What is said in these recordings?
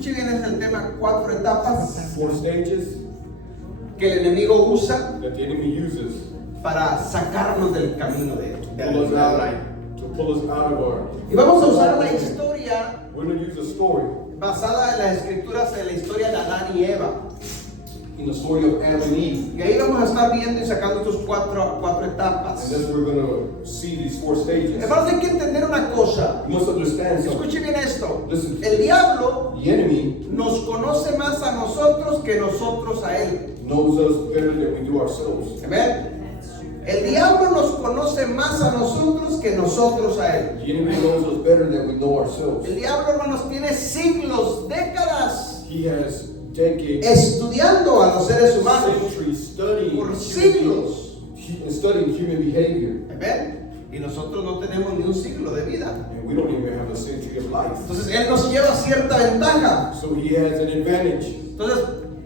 Escuche bien, es el tema 4 etapas 4 stages que el enemigo usa that the enemy uses para sacarnos del camino de to pull us out of our. Y vamos a usar la historia We're going to use a story basada en las escrituras de la historia de Adán y Eva. in the story of Adam and Eve. Y ahí vamos a estar viendo y sacando estos cuatro etapas. And that's where we're going to see these 4 stages. Hermanos, hay que entender una cosa. You must understand something. Escuche bien esto. Listen. El diablo The enemy nos conoce más a nosotros que nosotros a él. knows us better than we do ourselves. Amén. El diablo nos conoce más a nosotros que nosotros a él. The enemy knows us better than we know ourselves. El diablo, hermanos, tiene siglos, décadas He has decades, estudiando a los seres humanos centuries studying por siglos. studying human behavior. Amén. Y nosotros no tenemos ni un siglo de vida. And we don't even have a century of life. Entonces él nos lleva cierta ventaja. So he has an advantage. Entonces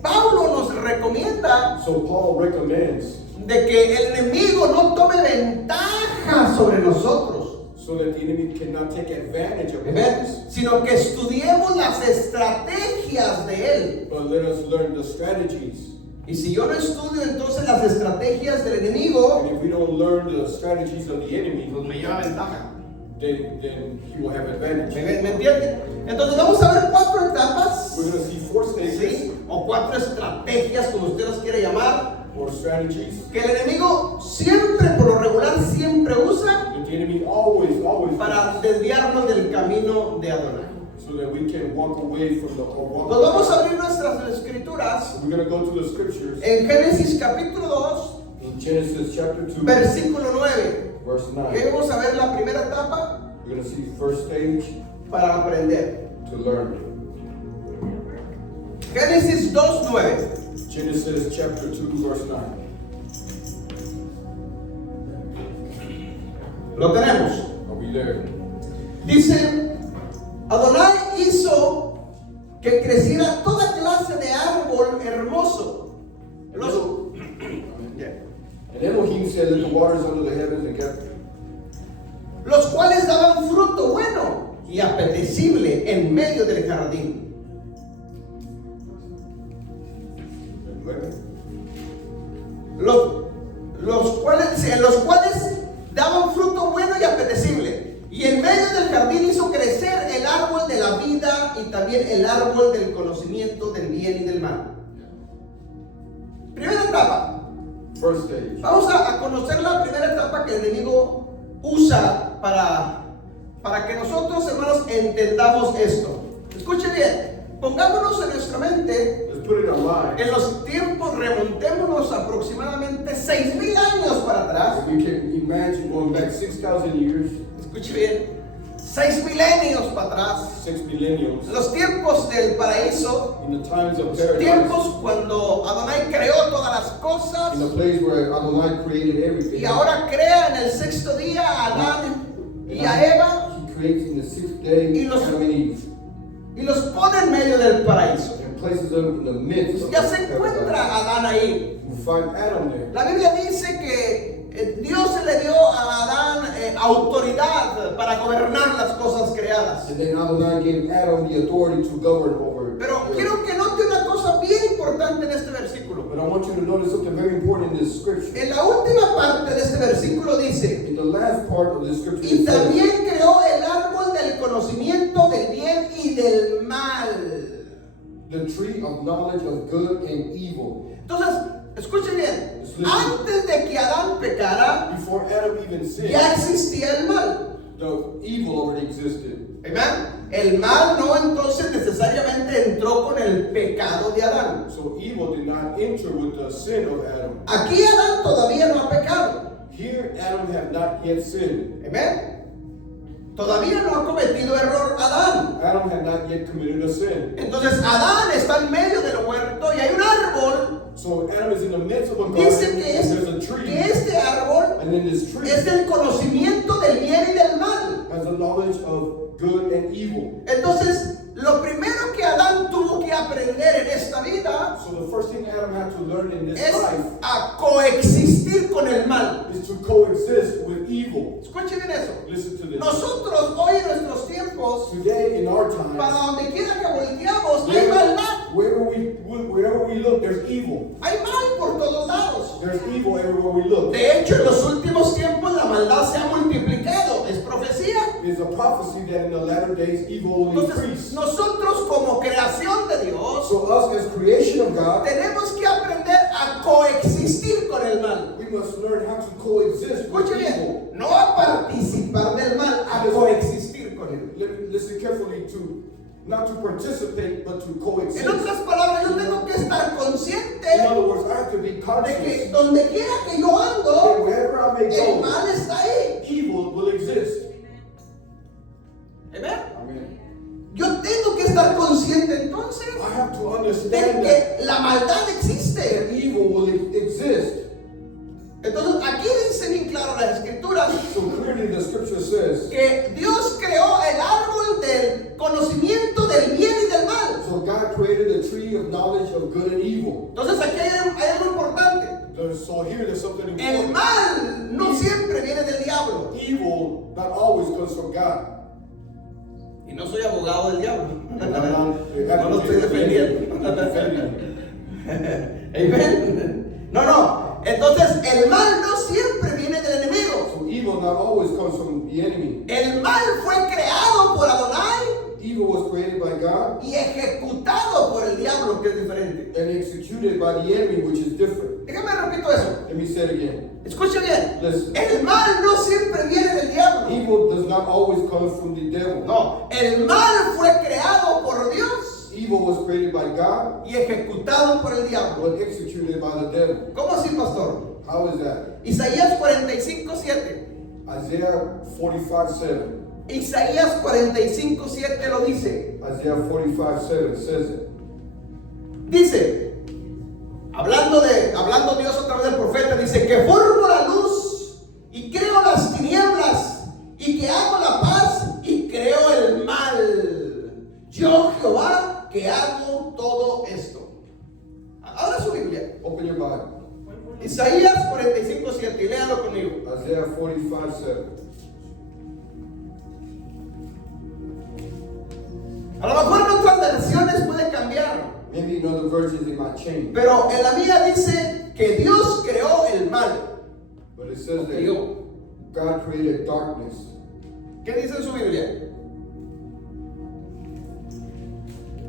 Pablo nos recomienda So Paul recommends de que el enemigo no tome ventaja sobre nosotros. so that the enemy cannot take advantage of Amén. us, Sino que estudiemos las estrategias de él. but let us learn the strategies. Y si yo no estudio entonces las estrategias del enemigo, And if we don't learn the strategies of the enemy, pues me lleva ventaja. then he will have advantage. ¿Me entienden? Entonces vamos a ver 4 etapas, We're going to see 4 stages ¿sí? O 4 estrategias, como usted las quiere llamar, or strategies que el enemigo siempre, por lo regular, siempre usa that the enemy always para desviarnos del camino de Adonai. so that we can walk away from the or walk Nos vamos a abrir nuestras escrituras We're going to go to the scriptures en Génesis capítulo 2, in Genesis chapter 2, versículo 9. verse Y 9. vamos a ver la primera etapa We're going to see first stage para aprender. to learn. Génesis 2:9. Genesis chapter 2, verse 9. Lo tenemos. Are we there? Dice, Adonai hizo que creciera toda clase de árbol hermoso. Los, And Elohim said, let the waters under the heavens and get los cuales daban fruto bueno y apetecible en medio del jardín. Los cuales daban fruto bueno y apetecible. Y en medio del jardín hizo crecer el árbol de la vida y también el árbol del conocimiento del bien y del mal. Primera etapa. First stage. Vamos a conocer la primera etapa que el enemigo usa para que nosotros, hermanos, entendamos esto. Escuche bien. Pongámonos en nuestra mente, Let's put it in our mind. en los tiempos, remontémonos aproximadamente 6,000 años para atrás. If you can imagine going back 6,000 years, Escuche bien, 6 milenios para atrás. 6 millenniums, Los tiempos del paraíso, in the times of paradise, tiempos cuando Adonai creó todas las cosas in the place where Adonai created everything. y ahora crea en el sexto día a Adán y a Eva He creates in the 6th day Y los- Adam and Eve, y los pone en medio del paraíso. and places them in the midst of Ya the se encuentra paradise. Adán ahí. You find Adam there. La Biblia dice que Dios le dio a Adán autoridad para gobernar las cosas creadas. And then Adonai gave Adam the authority to govern over. Pero quiero que note una cosa bien importante en este versículo. But I want you to notice something very important in this scripture. En la última parte de este versículo dice, In the last part of the scripture, y it says, también creó el árbol del conocimiento del bien y del mal. the tree of knowledge of good and evil. Entonces, escuche bien, Listen. antes de que Adán pecara, Before Adam even sinned, ya existía el mal. the evil already existed. Amén. El mal no entonces necesariamente entró con el pecado de Adán. So evil did not enter with the sin of Adam. Aquí Adán todavía no ha pecado. Here Adam had not yet sinned. Amén. Todavía no ha cometido error Adán. Adam had not yet committed a sin. Entonces Adán está en medio del huerto y hay un árbol. So Adam is in the midst of a Dice garden, que, and there's a tree, que este árbol and then this tree es el conocimiento del bien y del mal. has the knowledge of good and evil. Entonces, lo primero que Adán tuvo que aprender en esta vida So the first thing Adam had to learn in this es life a coexistir con el mal. is to coexist with evil. Escuchen bien eso. Listen to this. Nosotros hoy en nuestros tiempos, Today in our para time, donde quiera que volteamos, we look, there's evil. Hay mal por todos lados. There's evil everywhere we look. De hecho, en los últimos tiempos la maldad se ha multiplicado. Es profecía. There's a prophecy that in the latter days evil will Entonces, increase. nosotros como creación de Dios So us as creation of God, tenemos que aprender a coexistir con el mal. we must learn how to coexist with Escuche evil. bien, no a participar del mal, a coexistir con él. Listen carefully to not to participate, but to coexist. En otras palabras, yo tengo que estar consciente In other words, I have to be de que conscious donde quiera que yo that ando, wherever I may el go, mal está ahí. evil will exist. ¿Amen? Amen. Yo tengo que estar consciente entonces I have to de understand that que la maldad existe. evil will exist. Entonces aquí dice bien claro las escrituras So clearly the scripture says, que Dios creó el árbol del conocimiento del bien y del mal. so God created the tree of knowledge of good and evil. Entonces aquí hay algo importante. So here there's something El important. mal no siempre viene del diablo. Evil not always comes from God. Y no soy abogado del diablo. No lo estoy defendiendo. Amen. No. Entonces el mal no siempre viene del enemigo. So evil not always comes from the enemy. El mal fue creado por Adonai Evil was created by God y ejecutado por el diablo, que es diferente. and executed by the enemy, which is different. Déjame repito eso. Let me say it again. Escuche bien. Listen. El mal no siempre viene del diablo. Evil does not always come from the devil. No, el mal fue creado por Dios Evil was created by God y ejecutado por el diablo. but executed by the devil. ¿Cómo así, pastor? How is that? Isaías 45:7. Isaiah 45:7. Isaías 45:7 lo dice. Isaiah 45:7 says it. Dice, hablando Dios otra vez del profeta, dice que formo la luz y creo las tinieblas y que hago la paz y creo el mal. Yo, Jehová, que hago todo esto. Ahora su Biblia. Open your Bible. Isaías 45:7 y léalo conmigo. Isaiah 45:7. A lo mejor en otras versiones puede cambiar, Maybe in other versions it might change. pero en la mía dice que Dios creó el mal. But it says that Creó. God created darkness. ¿Qué dice en su Biblia?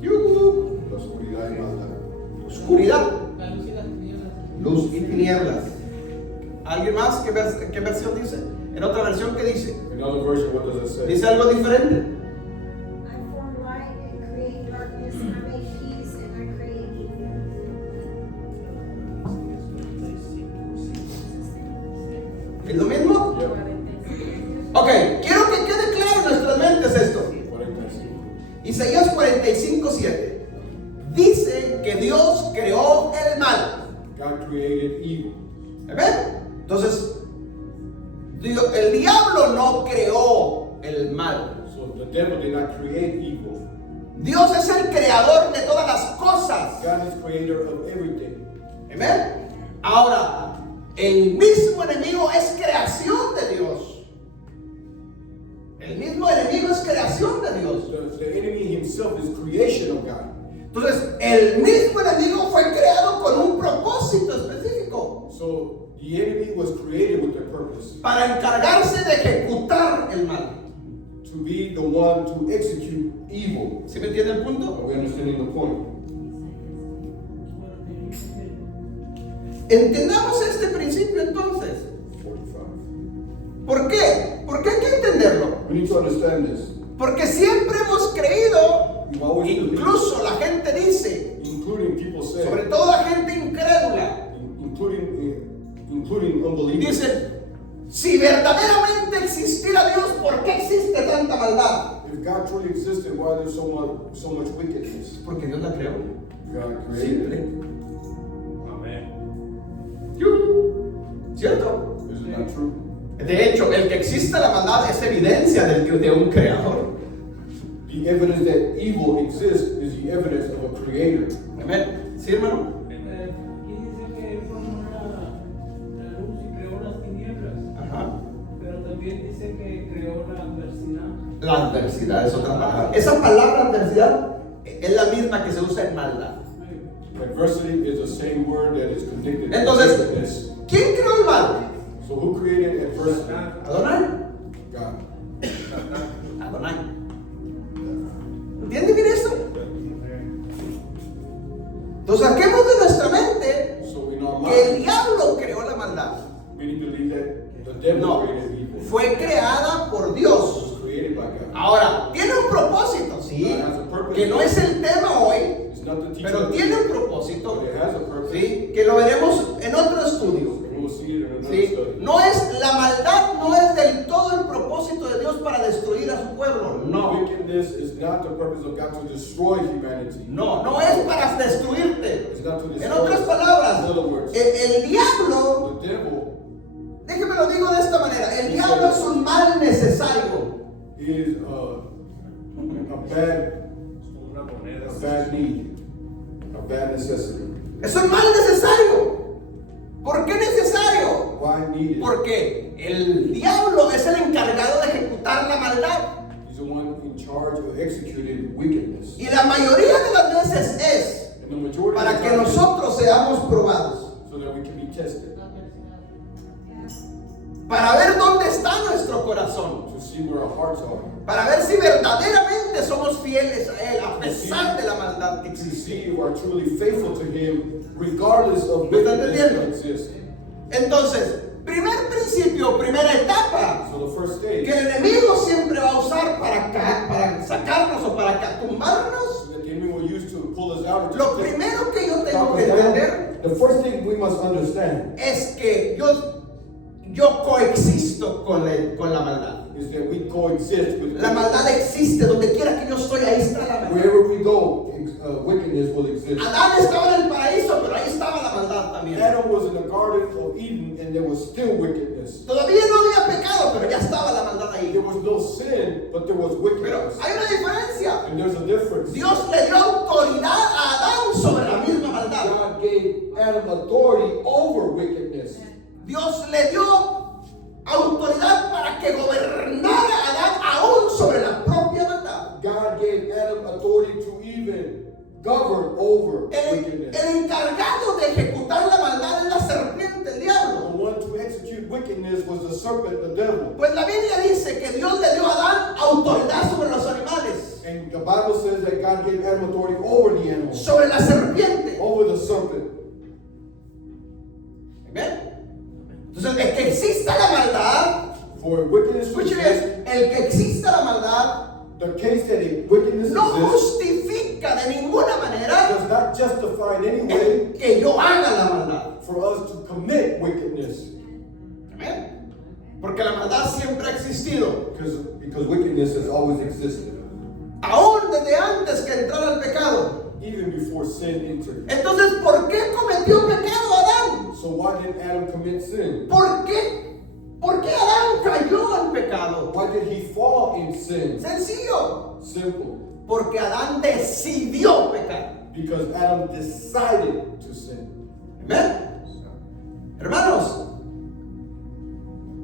Yuhu. La oscuridad y maldad. Oscuridad, La luz y las tinieblas. luz y tinieblas. ¿Alguien más? ¿Qué versión dice? En otra versión, ¿qué dice? In other version, what does it say? Dice algo diferente. I form light and create darkness. I make peace and I create evil. ¿Es lo mismo? Yeah. Ok, quiero que quede claro en nuestras mentes esto. 45. Isaías 45:7 dice que Dios creó el mal. God created evil. ¿Ven? Entonces, el diablo no creó el mal. So the devil did not create evil. Dios es el creador de todas las cosas. God is creator of everything. ¿Ven? Ahora, el mismo enemigo es creación de Dios. El mismo enemigo es creación de Dios. The enemy himself is creation of God. Entonces, el mismo enemigo fue creado con un propósito específico. So the enemy was created with a purpose, Para encargarse de ejecutar el mal. to be the one to execute evil. ¿Sí me entiende el Are punto? we understanding the point? Entendamos este principio entonces. 45. ¿Por qué? Porque hay que entenderlo. We need to understand this. Porque siempre hemos creído, We've always believed, incluso la gente dice, including people say, sobre todo la gente incrédula, including unbelievers. dicen, si verdaderamente existiera Dios, ¿por qué existe tanta maldad? If God truly existed, why there's so much wickedness? Porque Dios la creó. God created Simple. it. ¿Cierto? Isn't that true? De hecho, el que exista la maldad es evidencia de un creador. The evidence that evil exists is the evidence of a creator. Amén. ¿Sí, hermano? Aquí dice que él formó la luz y creó las tinieblas, Ajá. pero también dice que creó la adversidad. La adversidad es otra palabra. Esa palabra adversidad es la misma que se usa en maldad. Adversity is the same word that is connected to Entonces, wickedness. ¿quién creó el mal? So who created adversity? Adonai. God. Adonai. ¿Entienden bien esto? Entonces saquemos de nuestra mente So in our que el mind, diablo creó la maldad. many believe that the devil No, created evil. fue creada por It Dios. was created by God. Ahora, tiene un propósito, sí, que no es el tema hoy, It's not the teaching pero of the tiene un Bible, propósito, but it has a purpose. sí, que lo veremos en otro estudio. And we'll see it in another ¿Sí? study. No es la maldad, no es del todo el propósito de Dios para destruir a su pueblo. No, Wickedness is not the purpose of God to destroy humanity. no es para destruirte. It's not to destroy. En otras palabras, In other words, el diablo, the devil déjeme lo digo de esta manera, el diablo es un mal necesario. is Una moneda. a bad need, a bad necessity. Es un mal necesario. ¿Por qué necesario? Why needed? Porque el diablo es el encargado de ejecutar la maldad. He's the one in charge of executing wickedness. Y la mayoría de las veces es And the majority para of the que time nosotros seamos probados. so that we can be tested, Para ver dónde está nuestro corazón. to see where our hearts are, Para ver si verdaderamente somos fieles a Él a pesar de la maldad que to existe. see if we are truly faithful to Him, regardless of ¿Me está wickedness that entendiendo? exists. Entonces, primer principio, primera etapa So the first que stage el enemigo siempre va a usar para sacarnos o para tumbarnos. that the enemy will use to pull us out. or Lo to take- primero que yo tengo knock que us down. entender The first thing we must understand es que yo coexisto con la maldad. is that we coexist with La maldad existe, donde quiera que yo estoy, ahí está la maldad. wherever we go. Wickedness will exist. Adán estaba en el paraíso, pero ahí estaba la maldad también. Adam was in the Garden of Eden, and there was still wickedness. Todavía no había pecado, pero ya estaba la maldad ahí. There was no sin, but there was Pero wickedness. hay una diferencia. And there's a difference. Dios le dio autoridad a Adán sobre la misma maldad. God gave Adam authority over wickedness. Dios le dio autoridad para que gobernara a Adán aún sobre la propia maldad. God gave Adam authority to even govern over El wickedness. encargado de ejecutar la maldad es la serpiente, el The diablo. one to execute wickedness was the serpent, the devil. Pues la Biblia dice que Dios le dio a Adán autoridad sobre los animales, And the Bible says that God gave Adam authority over the animals, sobre la serpiente. over the serpent. ¿Ven? Entonces, el que exista la maldad, For wickedness to escuchen exist, bien, el que exista la maldad the case that wickedness no exists justifica de ninguna manera does not justify in any way que yo haga la maldad. for us to commit wickedness. Amén. Porque la maldad siempre ha existido. Because wickedness has always existed, Aún desde antes que entrara el pecado. even before sin entered. Entonces, ¿por qué cometió pecado Adán? So why did Adam commit sin? ¿Por qué? ¿Por qué Adán cayó en pecado? Why did he fall in sin? Sencillo. Simple. Porque Adán decidió pecar. Because Adam decided to sin. Amén. Hermanos,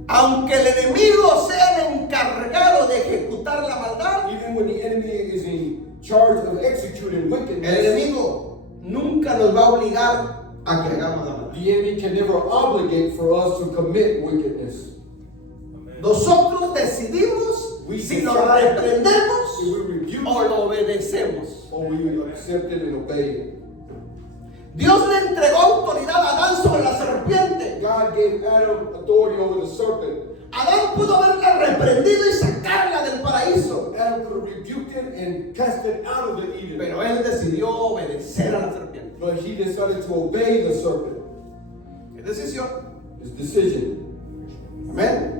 aunque el enemigo sea el encargado de ejecutar la maldad, Even when the enemy is in charge of executing el wickedness, enemigo nunca nos va a obligar a que hagamos la maldad. the enemy can never obligate for us to commit wickedness. Nosotros decidimos si lo reprendemos If we rebuke o lo obedecemos. or we accept it and obey it. Dios le entregó autoridad a Adán sobre la serpiente. God gave Adam authority over the serpent. Adán pudo haberla reprendido y sacarla del paraíso. Adam could have rebuked it and cast it out of the Eden. Pero él decidió obedecer a la serpiente. But he decided to obey the serpent. ¿Qué decisión? His decision. Amén.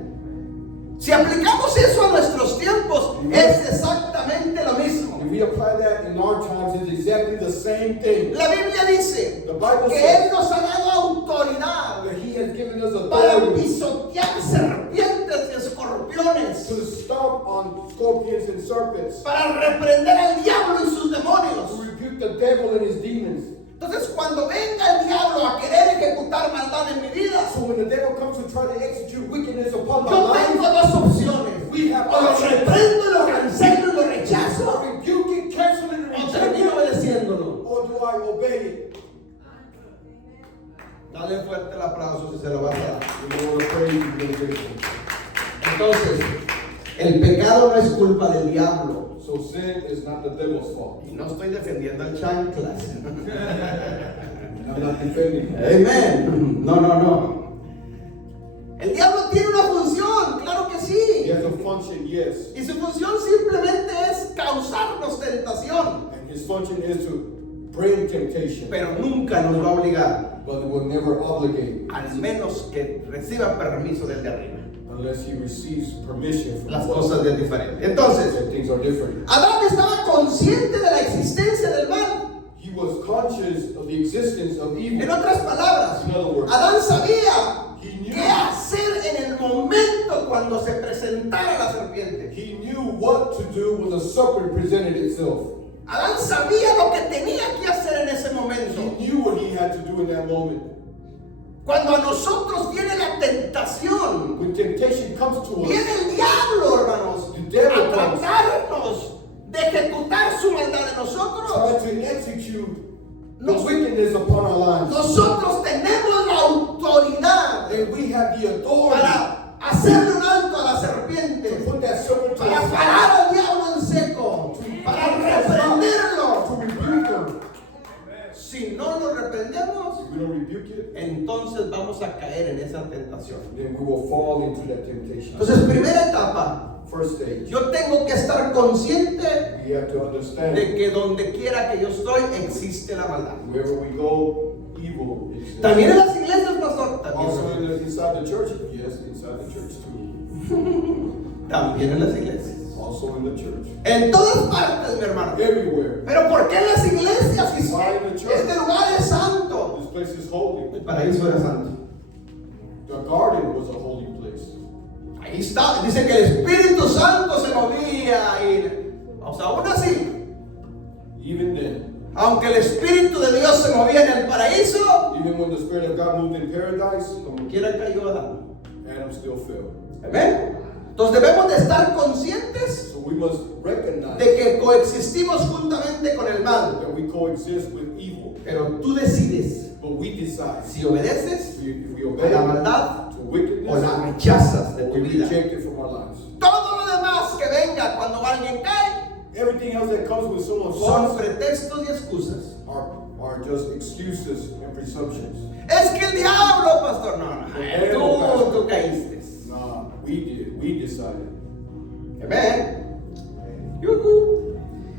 Si aplicamos eso a nuestros tiempos, es exactamente lo mismo. If we apply that in our times, it's exactly the same thing. La Biblia dice The Bible que says Él nos ha dado autoridad that he has given us para authority pisotear serpientes y escorpiones, to stomp on scorpions and serpents, para reprender al diablo y sus to demonios. rebuke the devil and his demons. Entonces, cuando venga el diablo a querer ejecutar maldad en mi vida, So when the devil comes to try to execute wickedness upon my yo life, tengo dos opciones. we have O lo options. reprendo y lo cancelo y lo rechazo, I rebuke it, cancel it, and o reject termino it, obedeciéndolo. or do I obey it? Dale fuerte el aplauso si se lo vas a dar. You know, the praise you're going to get. Entonces, el pecado no es culpa del diablo. So sin is not the devil's fault. Y no estoy defendiendo al chanclas. I'm not defending him. Amén. No, no, no. El diablo tiene una función, claro que He sí. has a function, yes. Y su función simplemente es causarnos tentación. And his function is to bring temptation. Pero nunca nos va a obligar, But it will never obligate al menos que reciba permiso del de arriba. unless he receives permission from Las God. cosas es diferente. Entonces, That things are different. Adán estaba consciente de la existencia del mal. He was conscious of the existence of evil. En otras palabras, In other words, Adán sabía he knew. qué hacer en el momento cuando se presentara la serpiente. He knew what to do when the serpent presented itself. Adán sabía lo que tenía que hacer en ese He momento. knew what he had to do in that moment. Cuando a nosotros viene la tentación, When temptation comes to us, viene el diablo, hermanos, The devil a comes. tratarnos de ejecutar su maldad en nosotros. trying to execute the Nos- wickedness upon our lives. Nosotros tenemos la autoridad And we have the authority para hacerle un alto a la to serpiente, put that serpent to para the parar side, al diablo en seco, para to reprenderlo. rebuke him. Si no lo reprendemos, If we don't rebuke it, entonces vamos a caer en esa tentación. then we will fall into that temptation. Entonces, primera etapa, First stage, yo tengo que estar consciente we have to understand de que donde quiera que yo estoy existe la maldad. wherever we go, evil exists. También en las iglesias, pastor, Also también, inside the church, yes, inside the church too. también en las iglesias. Also in the church. En todas partes, mi hermano. Everywhere. Pero ¿por qué en las iglesias? Si Why in the church? este lugar es santo. This place is holy. El paraíso era santo. The garden was a holy place. Ahí está, dice que el Espíritu Santo se movía y, o sea, aún así, Even then, aunque el Espíritu de Dios se movía en el paraíso, even when the Spirit of God moved in paradise, como quiera cayó Adán. Adam still fell. ¿Amén? Entonces debemos de estar conscientes So we must recognize de que coexistimos juntamente con el mal. that we coexist with evil. Pero tú decides But we decide si obedeces if we a obey la maldad to o wickedness la rechazas de or tu we vida. reject it from our lives. Todo lo demás que venga cuando alguien cae Everything else that comes with someone son falls pretextos y excusas. are just excuses and presumptions. Es que el diablo, pastor, no, tú caíste. Nah, we decided. Amén. Yujú.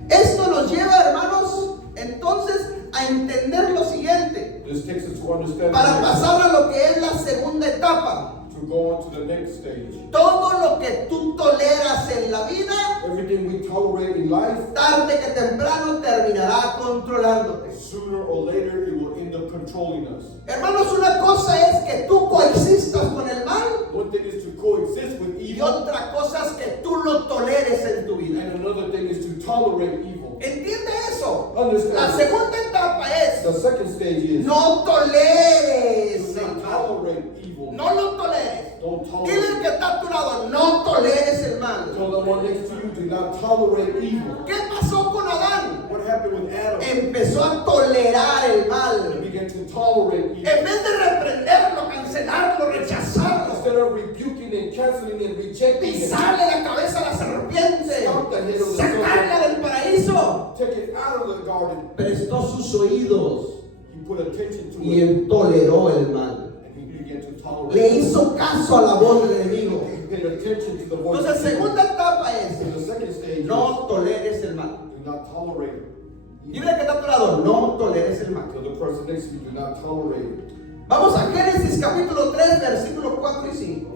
Esto nos lleva, hermanos, entonces a entender lo siguiente, This takes us to understand para the next- pasar a lo que es la segunda etapa. to go on to the next stage. Todo lo que tú toleras en la vida, Everything we tolerate in life, tarde que temprano terminará controlándote. sooner or later it will end up controlling us. Hermanos, una cosa es que tú coexistas con el mal One thing is to coexist with y evil, otra cosa es que tú lo toleres en tu vida. and another thing is to tolerate evil. ¿Entiende eso? Understand. La segunda etapa es The second stage is no toleres do el not mal. tolerate evil. No lo toleres. Don't Dile al tolerate. que está a tu lado, no toleres el mal. Tell the one next to you, do not tolerate evil. ¿Qué pasó con Adán? What happened with Adam? Empezó a tolerar el He mal. began to tolerate evil. En vez de reprenderlo, cancelarlo, rechazarlo, Instead of rebuking and canceling and rejecting it, pisarle la cabeza a la serpiente, Stomp the head of the sacarla del paraíso, take it out of the garden. prestó sus oídos He put attention to y it, toleró el mal. and he began to tolerate Le it. hizo caso a la voz del enemigo. He paid attention to the voice Entonces, of evil. segunda etapa es, So the second stage no toleres el mal. is do not tolerate it. Dile al que está a tu lado, no toleres el mal. So the person next to you, do not tolerate it. Vamos a Génesis capítulo 3, versículos 4 y 5.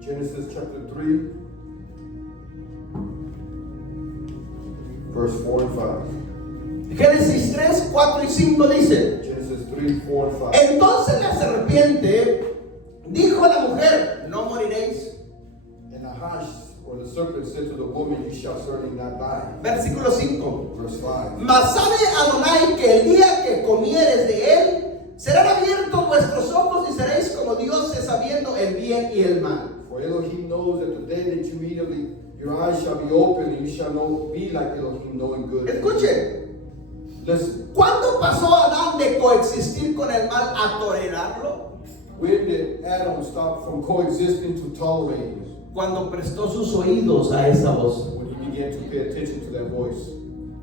Genesis chapter 3, verse 4 and 5. Génesis 3, 4 y 5 dice: Genesis 3, 4 and 5. Entonces la serpiente dijo a la mujer, no moriréis. And Nahash, or the serpent, said to the woman, you shall certainly not die. Versículo 5. Verse 5. Mas sabe Adonai que el día que comieres de él, serán abiertos vuestros ojos y seréis como dioses sabiendo el bien y el mal. For Elohim knows that the day that you eat of it, your eyes shall be open, and you shall be like Elohim, knowing good and evil. Escuche, Listen, ¿cuándo pasó Adán pasaron de coexistir con el mal a tolerarlo? When did Adam stop from coexisting to tolerating it? Cuando prestó sus oídos a esa voz. When he began to pay attention to that voice.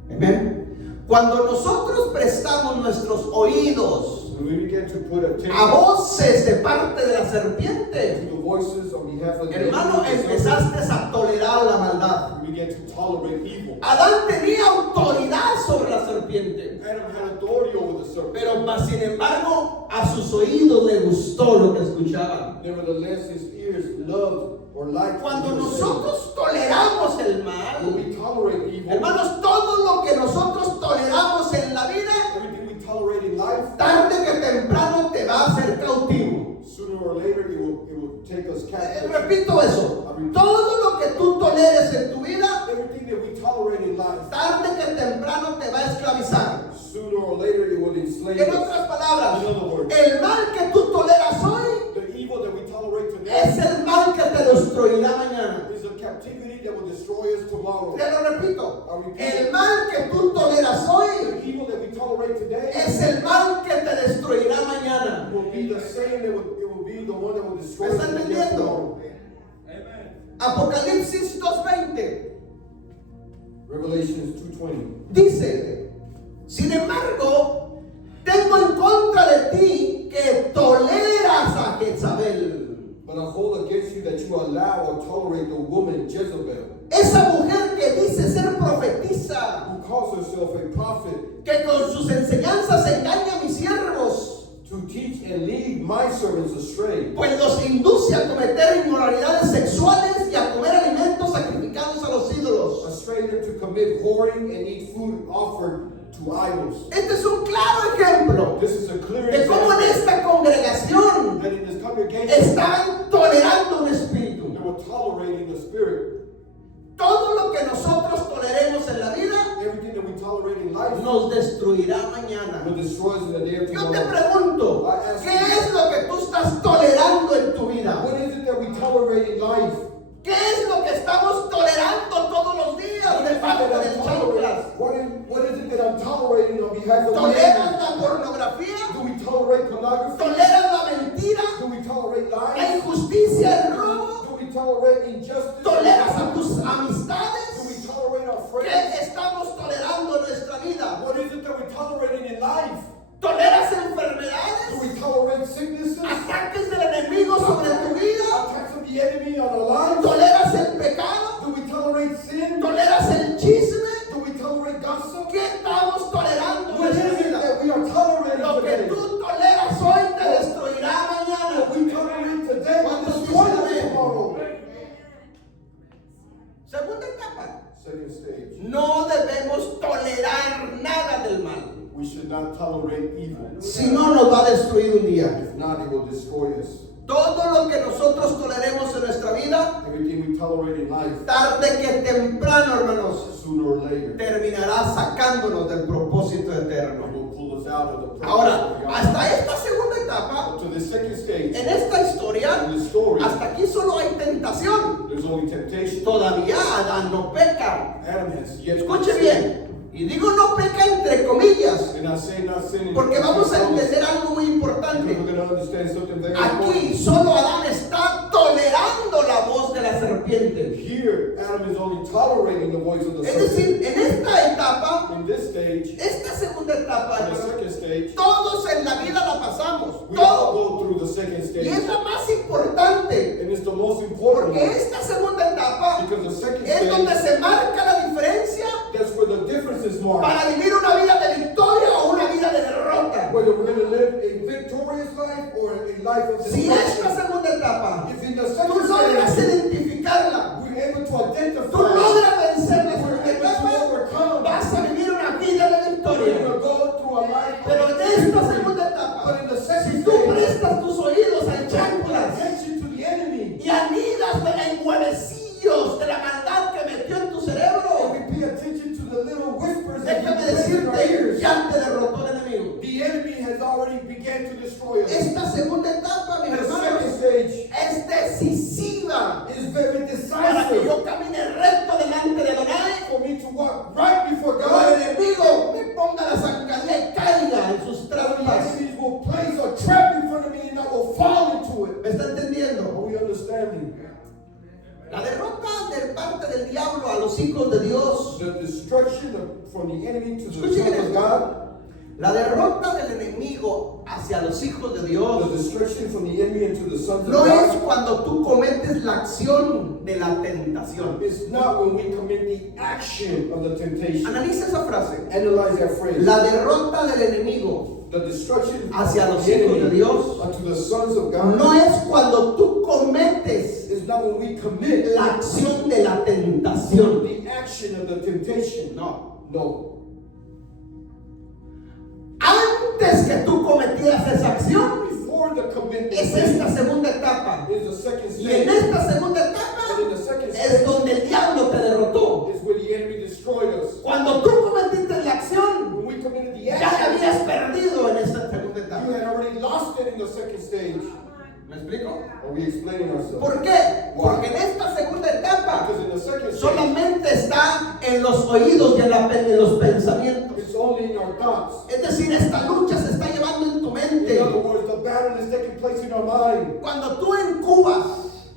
Amén. Cuando nosotros prestamos nuestros oídos When we began to put attention a voces de parte de la to serpiente, the voices on behalf of the hermano, enemy, empezaste a tolerar la maldad. we began to tolerate evil. Adán tenía autoridad sobre la serpiente, Adam had authority over the serpent. pero más sin embargo a sus oídos le gustó lo que escuchaban. Nevertheless, his ears loved or liked Cuando what he was saying. nosotros toleramos el When mal, we tolerate evil, hermanos, todo lo que nosotros toleramos en la vida, everything we tolerate in life, tarde que temprano te va a hacer cautivo. sooner or later it will take us captive. Repito eso, todo lo que tú toleres en tu vida, Everything that we tolerate in life, tarde que temprano te va a esclavizar. sooner or later it will enslave En us. otras palabras, In other words, el mal que tú toleras hoy the evil that we tolerate es today el mal que te destruirá mañana. is a captivity that will destroy us tomorrow. Te lo repito, el mal que tú toleras hoy The evil that we tolerate today es el mal que te destruirá mañana. will be the same, it will be the one that will destroy ¿Me us está the day entendiendo? tomorrow. Apocalipsis 2:20 Revelations 2:20. dice, sin embargo, tengo en contra de ti que toleras a Jezabel. But I hold against you that you allow or tolerate the woman Jezebel, Esa mujer que dice ser profetisa, who calls herself a prophet, que con sus enseñanzas engaña a mis siervos, to teach and lead my servants astray, pues los induce a cometer inmoralidades sexuales y a comer alimentos sacrificados a los ídolos. astray them to commit whoring and eat food offered to idols. Este es un claro ejemplo This is a clear de cómo en example esta congregación that in this congregation estaban tolerando un espíritu. they were tolerating the spirit. Todo lo que nosotros toleremos en la vida Everything that we tolerate in life nos destruirá mañana. will destroy us in the day of Yo te tomorrow. pregunto, ¿qué es lo que tú estás tolerando en tu vida? What is it that we tolerate in life? ¿Qué es lo que estamos tolerando todos los días de parte del chanclas? What is it that I'm tolerating on behalf of the ¿Toleras enemy? la pornografía? Do we tolerate pornography? ¿Toleras la mentira? Do we tolerate ¿La lies? injusticia, el robo? Do we tolerate injustice? ¿Toleras a tus Do amistades? we tolerate our ¿Qué friends? estamos tolerando en nuestra vida? What is it that we're tolerating in life? ¿Toleras Do enfermedades? we tolerate sicknesses? ¿Ataques del enemigo sobre tu vida? Attacks of the enemy on our lives? ¿Toleras el pecado? Do we tolerate sin? ¿Toleras el chisme? Do we tolerate gossip? ¿Qué estamos tolerando What en is nuestra it vida? that we are tolerating Lo que today? tú toleras hoy te destruirá mañana. What we tolerate today will destroy us tomorrow. Segunda etapa. Second stage. No debemos tolerar nada del mal. We should not tolerate evil. Si no, nos va a destruir un día. If not, it will destroy us. Todo lo que nosotros toleremos en nuestra vida, Everything we tolerate in life, tarde que temprano, hermanos, sooner or later, terminará sacándonos del propósito it eterno. will pull us out of the purpose Ahora, of God. hasta esta segunda etapa, To the second stage, en esta historia, in the story, hasta aquí solo hay tentación. there's only temptation. Todavía Adán no peca. Adam has yet to Escuche sin. bien. Y digo no peca entre comillas, And I say not sinning. porque vamos a entender algo muy We're importante. going to understand something very Aquí important. solo Adán está tolerando la voz de la serpiente. Here, Adam is only tolerating the voice of the Es serpent. decir, en esta etapa, In this stage, esta segunda etapa, in the hermanos, second stage, todos en la vida la pasamos. we all Todos. go through the second Y stage. es la más importante. And it's the most important Porque one. esta segunda etapa Because the second es donde stage, se marca la diferencia that's where the difference is marked. para vivir una vida de victoria o una vida de derrota. Whether we're going to live a victorious life or a life of Si esta destruction. segunda etapa If in the tú second logras stage, identificarla, we're able to tú identify, logras vencer la we're segunda able to etapa, overcome, vas a vivir una vida de we're going victoria. to go through a life of Pero en esta segunda etapa, But in the si second tú stage, prestas tus oídos al pay chanclas attention to the enemy. y anidas en huevecillos de la maldad que metió en tu cerebro, And we pay attention to the little whispers that déjame he places in our decirte, ears. ya te derrotó el enemigo. The enemy has already began to destroy us. Esta segunda etapa, mis The second hermanos, stage es decisiva is very para que decisive yo camine recto delante en sus The trampas. enemies will place a trap in front of me and I will fall into it. ¿Me está entendiendo? Are we understanding? La derrota de parte del diablo a los hijos de Dios. The destruction from the enemy to the Escuchen sons of esto. God. La derrota del enemigo hacia los hijos de The Dios destruction from the enemy into the sons of no es God. cuando tú cometes la acción de la tentación. It's not when we commit the action of the temptation. Analiza esa frase. Analyze that phrase. La derrota del enemigo The destruction hacia of los the hijos de enemy Dios unto the sons of God no es cuando tú cometes is not when we commit la acción de la tentación. the action of the temptation. No. No. Antes que tú cometieras esa acción, Before the commitment es esta segunda etapa. is the second Y en stage. esta segunda etapa And in the second es stage donde el diablo te derrotó. is where the enemy destroyed us. Cuando tú cometiste la acción, When we committed the ya te action, habías perdido en esta segunda you etapa. had already lost it in the second stage. ¿Me explico? Are we explaining ourselves? ¿Por qué? Porque en esta segunda etapa Because in the second stage, solamente está en los oídos y en los pensamientos. it's only in our thoughts. Es decir, esta lucha se está llevando en tu In mente. other words, the battle is taking place in our mind. Cuando tú incubas,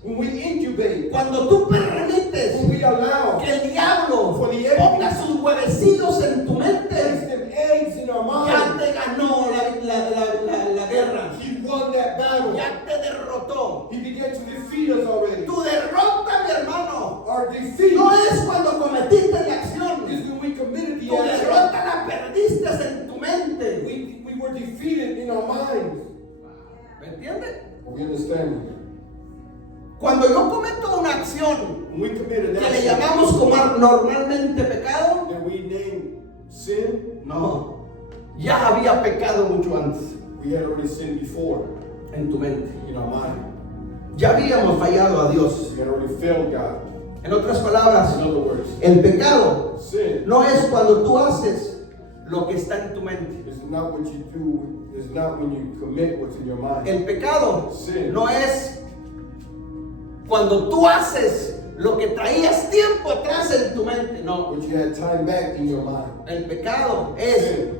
When we incubate, cuando tú permites when we allow que el diablo For the enemy. ponga sus huevecillos en tu place mente, them eggs in our ya mind, te ganó la guerra. he won that battle. Ya te derrotó. He began to defeat us already. Tu derrota, mi hermano, Our defeat no es cuando cometiste la acción. is when we committed the Tu action. derrota la perdiste en tu mente. We were defeated in our minds. ¿Me entiendes? Are we understanding? Cuando yo cometo una acción When we committed que le action llamamos como normalmente pecado, that we name sin, no, ya había pecado mucho antes we had already sinned before en tu mente. in our mind. Ya habíamos fallado a Dios. We had already failed God. En otras palabras, In other words, el pecado sin no es cuando tú haces lo que está en tu mente. is not what you do, is not when you commit what's in your mind. El pecado Sí. no es cuando tú haces lo que traías tiempo atrás en tu mente. No. What you had time back in your mind. El pecado es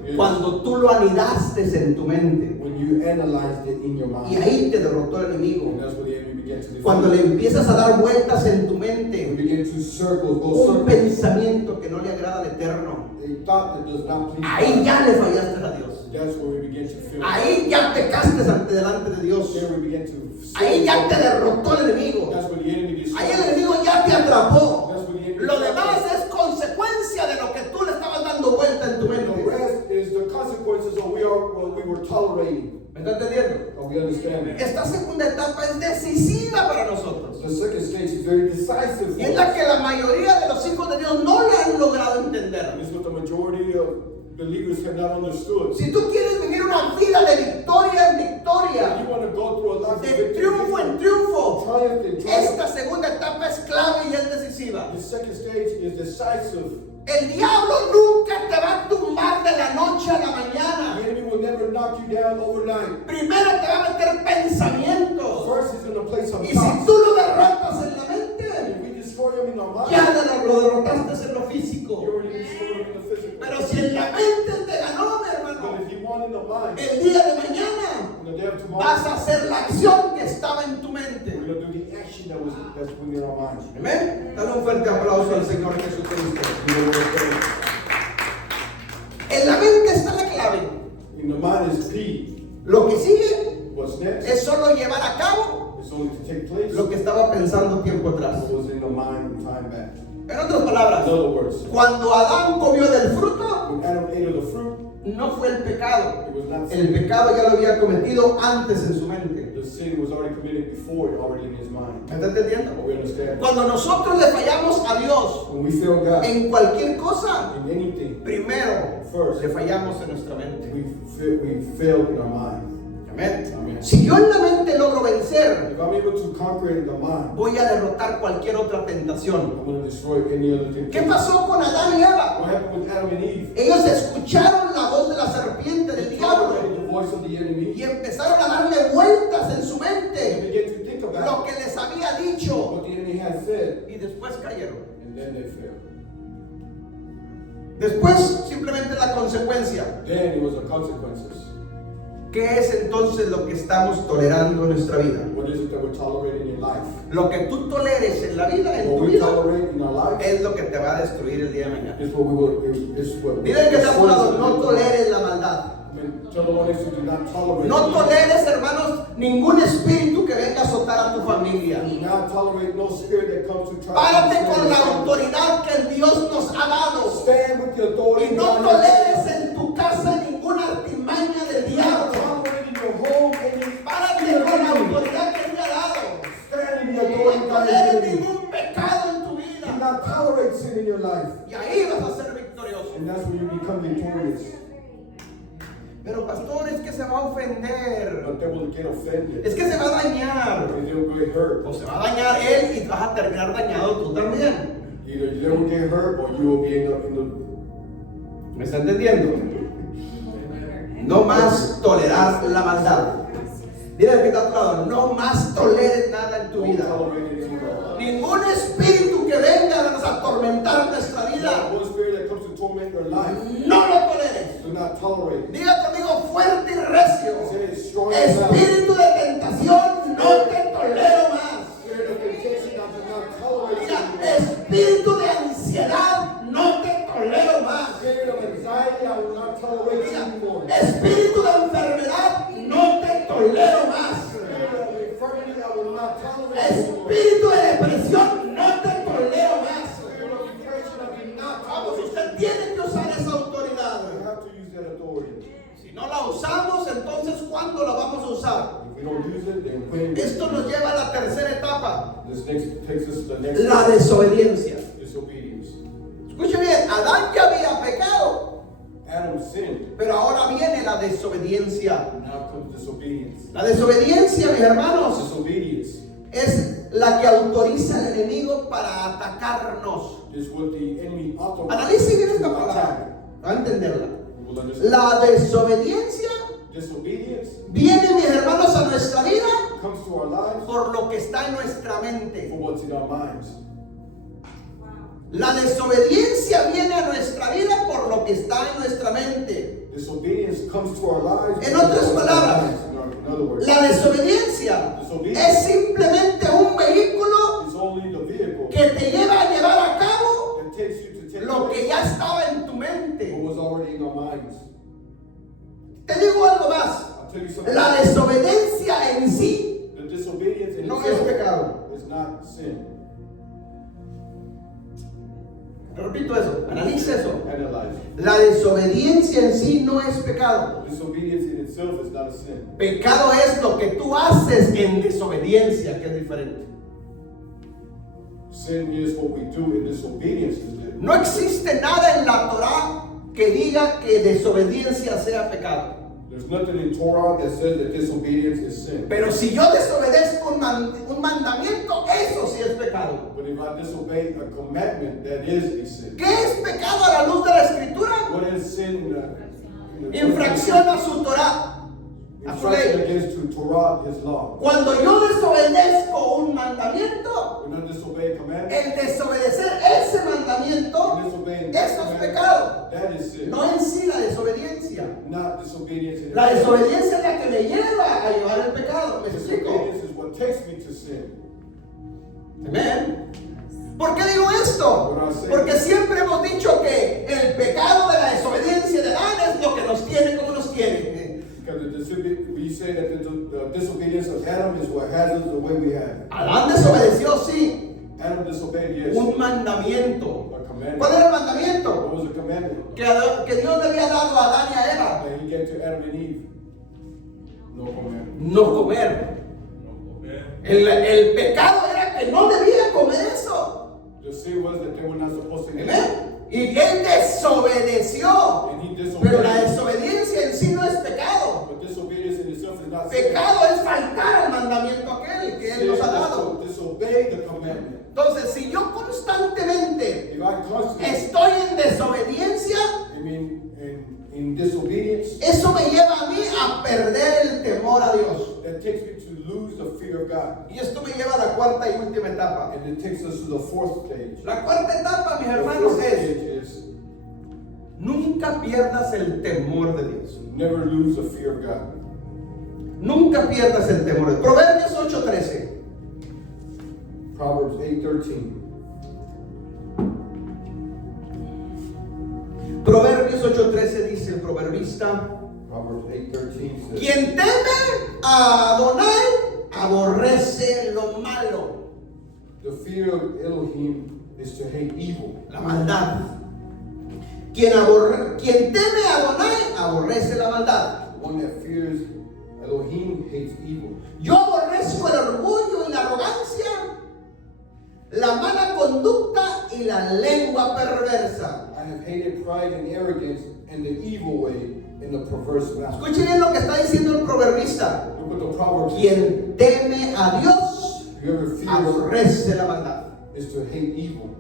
Sí. cuando tú lo anidaste en tu mente. When you analyzed it in your mind. Y ahí te derrotó el And enemigo. that's where the enemy began to defeat. Cuando le empiezas a dar vueltas en tu We mente, began to circle, go un circles. pensamiento que no le agrada al Eterno, A thought that does not please ahí God. ya le fallaste a Dios. That's where we began to feel. Ahí ya pecaste ante delante de Dios. There we began to Ahí sin. ya te derrotó el enemigo. That's where the enemy Ahí el destroyed. enemigo ya te atrapó. That's where the enemy Lo demás es consecuencia de lo que tú le estabas dando vuelta en tu The mente. rest is the consequences of what we were tolerating. ¿Me está entendiendo? Are we understanding? Esta segunda etapa es decisiva para nosotros. The second stage is very decisive for Y es la us. que la mayoría de los hijos de Dios no la han logrado And entender. it's what the majority of believers have not understood. Si tú quieres vivir una vida de victoria en You victoria, want to go through a life of de victory, triunfo en triunfo, triumph in triumph. esta segunda etapa es clave y es decisiva. The second stage is decisive. El diablo nunca te va a tumbar de la noche a la mañana. The enemy will never knock you down overnight. Primero te va a meter pensamientos. First, he's going to place some Y si thoughts. tú lo derrotas en la If mente, we destroy him in our mind, ya lo derrotaste en lo you físico. already destroyed him in the physical. Pero si en la mente te ganó, mi hermano, But if you want in the mind, el día de mañana in the day of tomorrow, vas a hacer la acción que estaba en tu mente. we're going to do the action that's within our minds. Amén. Dale un fuerte aplauso al Señor Jesucristo. En la mente está la clave. In the mind is P. Lo que sigue What's next? es solo llevar a cabo It's only to take place. lo que estaba pensando tiempo atrás. What was in the mind time back. En otras palabras, In other words, cuando Adán comió del fruto, when Adam ate of the fruit, no fue el pecado. it was not El sin. pecado ya lo había cometido antes en su mente. The sin was already committed before, already in his mind. ¿Me está entendiendo? We understand. Cuando nosotros le fallamos a Dios When we fail God en cualquier cosa, in anything, primero First. le fallamos en nuestra mente. we failed in our mind. Amén. Amén. Si yo en la mente logro vencer, If I'm able to conquer in the mind, voy a derrotar cualquier otra tentación. I'm going to destroy any other thing. ¿Qué pasó con Adán y Eva? What happened with Adam and Eve? Ellos escucharon la voz de la serpiente del They diablo tolerated the voice of the enemy. y empezaron a darle vueltas en su They mente began to think lo about que les había dicho what the enemy had said, y después cayeron. and then they failed. Después simplemente simplemente la consecuencia. then it was the consequences. ¿Qué es entonces lo que estamos tolerando en nuestra vida? What is it that we're tolerating in life? Lo que tú toleres en la vida, en What tu we vida, tolerate in our life es lo que te va a destruir el día de mañana. is what we will. Is what. Dile que te ha lado, no toleres la maldad. I mean, tell the one next to you, do not tolerate. No toleres, hermanos, ningún espíritu que venga a azotar a tu familia. Do not tolerate no spirit that comes to try. Párate to con la stand. autoridad que el Dios nos ha dado. Stand with the authority. Y no toleres en tu casa ninguna artimaña del diablo. Tolerate in your home any. Párate con la autoridad que Él te ha dado. Stand in the No authority God has toleres given you. ningún pecado en tu Do vida. not tolerate sin in your life, Y ahí vas a ser victorioso. and that's when you become victorious. Pero pastor, es que se va a ofender. But they will get offended, Es que se va a dañar. and they will get hurt. O se va a dañar él y vas a terminar dañado tú también. Either they will get hurt or you will be end up in the. ¿Me está entendiendo? No más tolerar la maldad. Dile al que está a tu lado, no más toleres nada en tu Don't vida. tolerate it in your life. Ningún espíritu que venga a atormentar nuestra The vida, Holy Spirit that comes to torment your life, no lo toleres. do not tolerate it. Diga conmigo fuerte y recio. Say it strong and loud. Espíritu de tentación, no te tolero más. Spirit of temptation, I do not tolerate it Diga, anymore. espíritu de ansiedad, no te tolero más. Spirit of anxiety, I will not tolerate it Diga, anymore. espíritu de enfermedad, no te tolero más. Spirit of infirmity, I will not tolerate it anymore. Espíritu de depresión, no te tolero más. Spirit of depression, I do not Vamos, tolerate it. usted tiene que usar esa autoridad. We have to use that authority. Si no la usamos, entonces ¿cuándo la vamos a usar? If we don't use it, then when? Esto nos lleva a la tercera etapa, This next takes us to the next la desobediencia. disobedience. Escuche bien, Adán ya había pecado, Adam sinned. pero ahora viene la desobediencia. Now comes disobedience. La desobediencia, mis hermanos, Disobedience es la que autoriza al enemigo para atacarnos. is what the enemy authorizes. Analice bien esta to palabra, attack. para entenderla. We will understand. La desobediencia Disobedience viene, mis hermanos, a nuestra vida comes to our lives por lo que está en nuestra for mente. what's in our minds. La desobediencia viene a nuestra vida por lo que está en nuestra mente. Disobedience comes to our lives. En otras palabras, in other words, La desobediencia es simplemente un vehículo it's only the vehicle que te lleva a llevar a cabo that takes you to take lo que place ya estaba en tu what mente. was already in our minds. Te digo algo más. I'll tell you something. La desobediencia en sí The disobedience in no es itself pecado. is not sin. Repito eso, analice eso. Analyze. La desobediencia en sí no es pecado. Disobedience in itself is not a sin. Pecado es lo que tú haces en desobediencia, que es diferente. Sin is what we do in disobedience. Is it? No existe nada en la Torah que diga que desobediencia sea pecado. There's nothing in Torah that says that disobedience is sin. Pero si yo desobedezco un mandamiento, eso sí es pecado. But if I disobey a commandment, that is a sin. ¿Qué es pecado a la luz de la Escritura? What is sin? In the Infracción a su Torah, a su infraction ley. against to Torah, His law. Cuando yo desobedezco un mandamiento, When I disobey a commandment, el desobedecer ese mandamiento, disobeying eso es pecado. that is sin. No en sí la desobediencia. Not disobedience in La itself. desobediencia es la que me lleva a llevar el pecado. ¿Me explico? Disobedience is what takes me to sin. Amén. ¿Por qué digo esto? Porque siempre hemos dicho que el pecado de la desobediencia de Adán es lo que nos tiene como nos tiene. Because we say that the disobedience of Adam is what has us the way we have. Adán desobedeció, sí, Adam disobeyed, yes. un mandamiento. A commandment. ¿Cuál era el mandamiento? What was the commandment? Que Dios le había dado a Adán y a Eva. That he gave to Adam and Eve. No commandment. No comer. El pecado era que no debía comer eso. The sin was that they were not supposed to eat. Amén. Y él desobedeció. And he disobeyed. Pero la desobediencia en sí no es pecado. But disobedience in itself is not sin. Pecado es faltar al mandamiento aquel que Él nos ha dado. Disobey the commandment. Entonces, si yo constantemente If I constantly, estoy en desobediencia, I mean, in disobedience, eso me lleva a mí a perder el temor a Dios. that takes me to lose the fear of God. Y esto me lleva a la cuarta y última etapa. And it takes us to the fourth stage. La cuarta etapa, mis The hermanos, fourth es stage is Nunca pierdas el temor de Dios. Never lose the fear of God. Nunca pierdas el temor de Dios. Proverbios 8:13. Proverbs 8:13. Proverbios 8:13 dice el proverbista: Proverbs 8:13 says, quien teme a Adonai aborrece lo malo. the fear of Elohim is to hate evil. La maldad. Quien teme a Adonai aborrece la maldad. The one that fears Elohim hates evil. Yo aborrezco el orgullo y la arrogancia, la mala conducta y la lengua perversa. I have hated pride and arrogance and the evil way and the perverse mouth. Escuche bien lo que está diciendo el proverbista. Look what the Proverbs say. Quien teme a Dios Whoever fears aborrece la maldad. is to hate evil.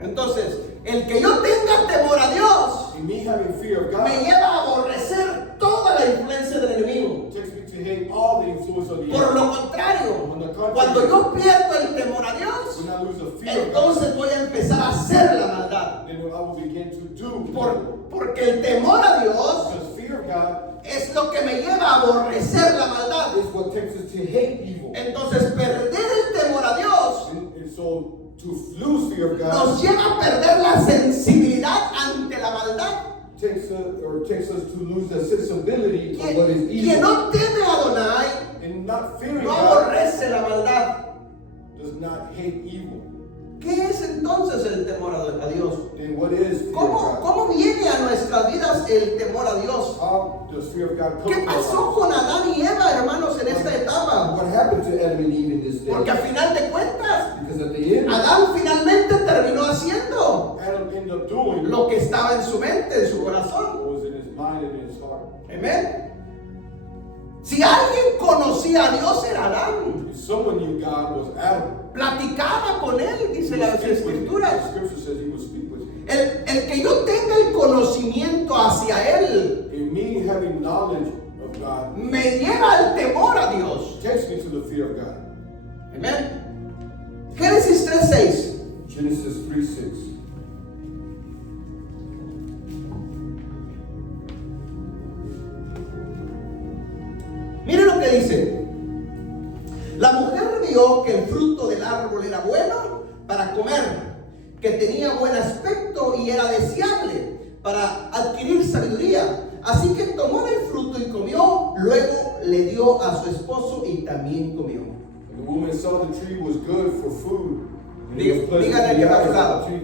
Entonces, el que yo tenga temor a Dios And me having fear of God me lleva a aborrecer toda la influencia del enemigo. takes me to hate all the influence of the Por enemy. lo contrario, cuando yo pierdo el temor a Dios, When I lose the fear of God, entonces voy a empezar a hacer la maldad. then I will begin to do evil. Porque el temor a Dios Because fear of God es lo que me lleva a aborrecer la maldad. is what takes us to hate evil. Entonces, perder el temor a Dios And so to lose fear of God nos lleva a perder la sensibilidad ante la maldad. takes us to lose the sensibility of what is Quien evil. no teme a Adonai And not fearing no God aborrece la maldad. does not hate evil. ¿Qué es entonces el temor a Dios? Then what is fear of God? ¿Cómo viene a nuestras vidas el temor a Dios? How does fear of God come ¿Qué to us? pasó con Adán y Eva, hermanos, en esta etapa? What happened to Adam and Eve in this day? Porque a final de cuentas, Because at the end, Adán finalmente terminó haciendo Adam ended up doing lo que estaba en su mente, en su corazón. what was in his mind and in his heart. Amén. Si alguien conocía a Dios era Adán. If someone knew God was Adam. Platicaba con él, dice las The escrituras. scripture says he would speak with him. El que yo tenga el conocimiento hacia él In me having knowledge of God me lleva al temor a Dios. takes me to the fear of God. Amén. Génesis 3:6. Genesis 3:6. Mire lo que dice. La mujer vio que el fruto del árbol era bueno para comer, que tenía buen aspecto y era deseable para adquirir sabiduría. Así que tomó del fruto y comió, luego le dio a su esposo y también comió. And the woman saw the tree was good for food, and it was pleasant Dígale to que the está a su eyes, lado. and the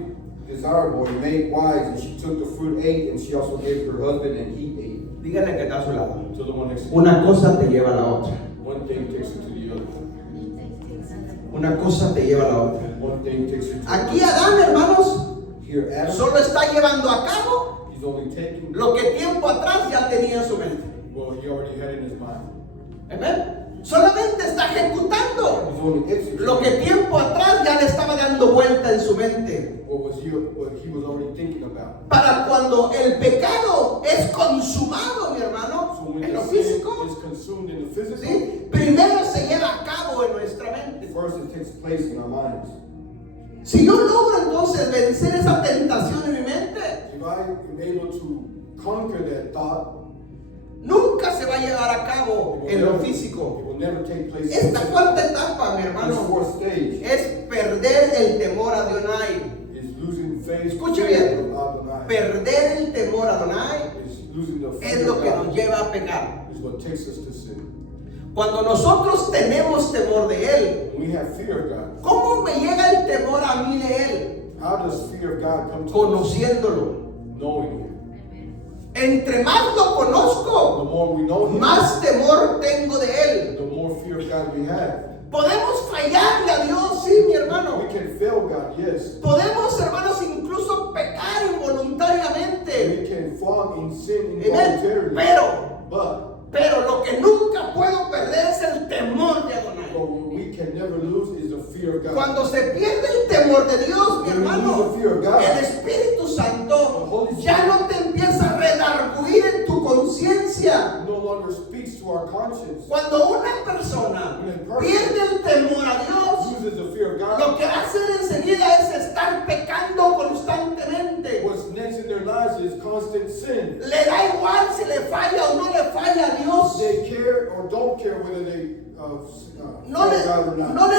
tree desirable and made wise. And she took the fruit, ate, and she also gave her husband, and he ate. Dígale que está a su lado. To the one next to Una cosa te lleva a la otra. one thing takes you to the other. Una cosa te lleva a la otra. One thing takes you to Aquí the other. Adán, hermanos, Here, Adam, solo está llevando a cabo he's only taking lo que tiempo atrás ya tenía en su mente. well, he already had in his mind. Amén. Solamente está ejecutando He's only executing lo que tiempo atrás ya le estaba dando vuelta en su mente. what he was already thinking about. Para cuando el pecado es consumado, mi hermano, So when en lo the sin físico, is consumed in the physical, ¿sí? Primero se lleva a cabo en nuestra mente. first it takes place in our minds. Si yo logro entonces vencer esa tentación en mi mente, If I am able to conquer that thought, nunca se va a llevar a cabo en lo it físico. will never take place Esta in cuarta etapa, mi the hermano, fourth stage. es perder el temor a Adonai. Is losing faith. Escuche fear bien. of Adonai. Perder el temor a Adonai Is losing the es fear lo of que nos God. lleva a pecar. Is what takes us to sin. Cuando nosotros tenemos temor de Él, When we have fear of God, ¿cómo me llega el temor a mí de Él? how does fear of God come to us? Conociéndolo. Knowing Him. Entre más lo The conozco, more we know Him, más temor tengo de Él. the more fear of God we have. Podemos fallarle a Dios, sí, mi hermano. We can fail God, yes. Podemos, hermanos, incluso pecar involuntariamente. We can fall in sin Amén. involuntarily. Pero But lo que nunca puedo perder es el temor de Adonai. what we can never lose is the fear of God. Cuando se pierde el temor de Dios, mi When we hermano, lose the fear of God, el Espíritu Santo the Holy Spirit ya no te empieza a redarguir en tu conciencia. no longer speaks to our conscience. Cuando una persona pierde el temor a Dios, Loses the fear of God. lo que va a hacer enseguida es estar pecando constantemente. What's next in their lives is constant Le da igual si le falla o no le falla a Dios. They care or don't care whether they No fear God or le, not. no le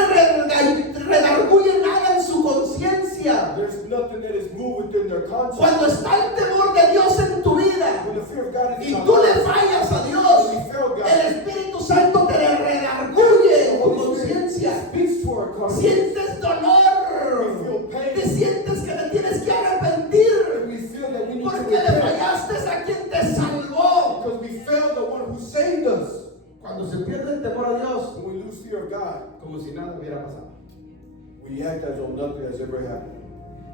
redarguye nada en su conciencia. There's nothing that is moved within their conscience. Cuando está el temor de Dios en tu vida When the fear of God is y in tú our le life, fallas a Dios, el Espíritu Santo te redarguye en tu Holy Spirit conciencia. speaks to our conscience. Sientes dolor, te sientes que te tienes que arrepentir We feel that we need to porque le repent fallaste a quien te salvó. because we failed the one who saved us. Cuando se pierde el temor a Dios, When we lose fear of God, como si nada hubiera pasado. we act as though nothing has ever happened.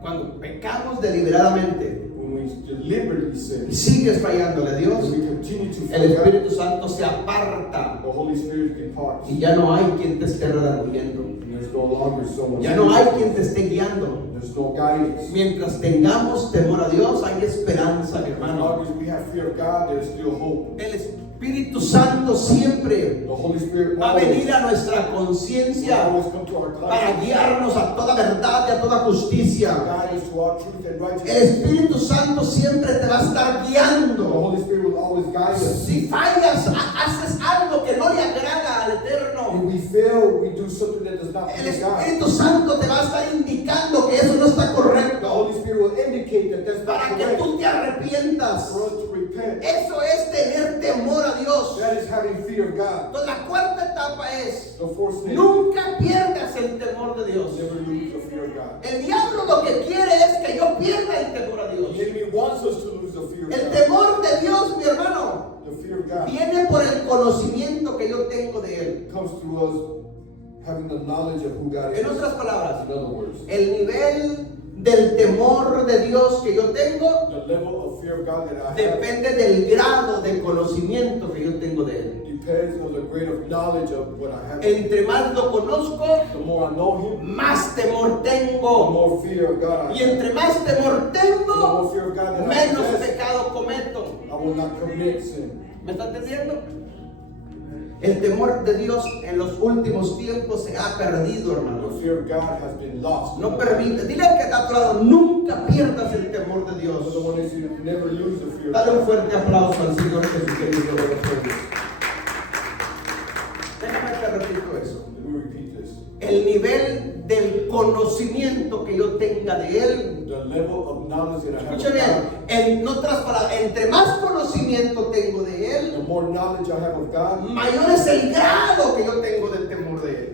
Cuando pecamos deliberadamente When we deliberately sin, y sigues fallándole a Dios, when we continue to el fail God, Espíritu Santo se aparta the Holy Spirit departs. y ya no hay quien te esté redarguyendo. And there's no longer someone. Ya no hay quien te esté guiando. There's no guidance. Mientras tengamos temor a Dios, hay esperanza, mi As hermano. long as we have fear of God, there's still hope. El Espíritu Santo siempre The Holy Spirit va a venir a nuestra conciencia always come to our para conscience, guiarnos a toda verdad y a toda justicia. guide us to all truth and El righteousness. Espíritu Santo siempre te va a estar The guiando. Holy Spirit will always guide us. Si fallas, haces algo que no le agrada al If Eterno, we fail, we do something that does not el please God. Espíritu Santo te va a estar indicando que eso no está The correcto Holy Spirit will indicate that that's not para que correct tú te arrepientas. for us to repent. Eso es tener temor a Dios. That is having fear of God. Entonces, la cuarta etapa es: The fourth stage, nunca pierdas el temor de Dios. never lose the fear of God. El diablo lo que quiere es que yo pierda el temor a Dios. The enemy wants us to lose the fear of El God. temor de Dios, mi hermano, The fear of God viene por el conocimiento que yo tengo de Él. comes through us having the knowledge of who God is. En otras palabras, In other words, el nivel del temor de Dios que yo tengo the level of fear of God that I have depende del grado de conocimiento que yo tengo de Él. depends on the grade of knowledge of what I have. Entre más lo conozco, The more I know Him, más temor the tengo. more fear of God I Y have. entre más temor The tengo, more fear of God that I menos possess, pecado cometo. I will not commit sin. ¿Me está entendiendo? El temor de Dios en los últimos tiempos se ha perdido, The hermanos. fear of God has been lost. No permite. Dile al que está a tu lado: nunca pierdas el temor de Dios. The one is you never lose the fear of Dale un God. fuerte aplauso al Señor Jesucristo de los pueblos. Déjame te repito eso. Let me repeat this. El nivel del conocimiento que yo tenga de Él. The level of knowledge that I have Escucha of bien, God, en otras palabras, entre más conocimiento tengo de Él, the more knowledge I have of God, mayor es el grado que yo tengo del temor de Él.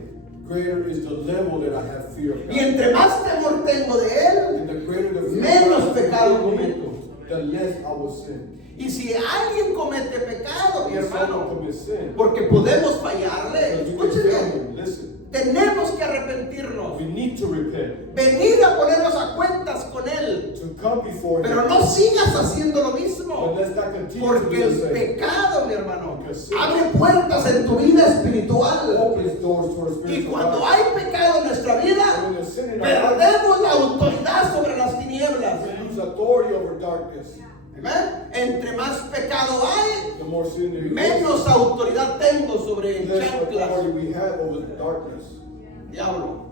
greater is the level that I have fear of Y God. entre más temor tengo de Él, And the greater the fear menos of God, pecado cometo. the less I will sin. Y si alguien comete pecado, mi If someone hermano, commits sin, porque podemos fallarle, because you may escuche fail bien, me, listen, tenemos que arrepentirnos, we need to repent, venir a ponernos a cuentas con Él, to come before pero Him. no sigas haciendo lo But mismo, let's not continue to porque do el the same. pecado, mi hermano, Because sin abre puertas en tu vida espiritual. opens doors to our Y spiritual cuando life. hay pecado en nuestra And vida, when there's sin in our life, perdemos la autoridad sobre las tinieblas. we lose authority over darkness. Amén. Entre más pecado hay, The more sin there is, menos autoridad tengo sobre less chanclas. authority we have over the darkness. Diablo.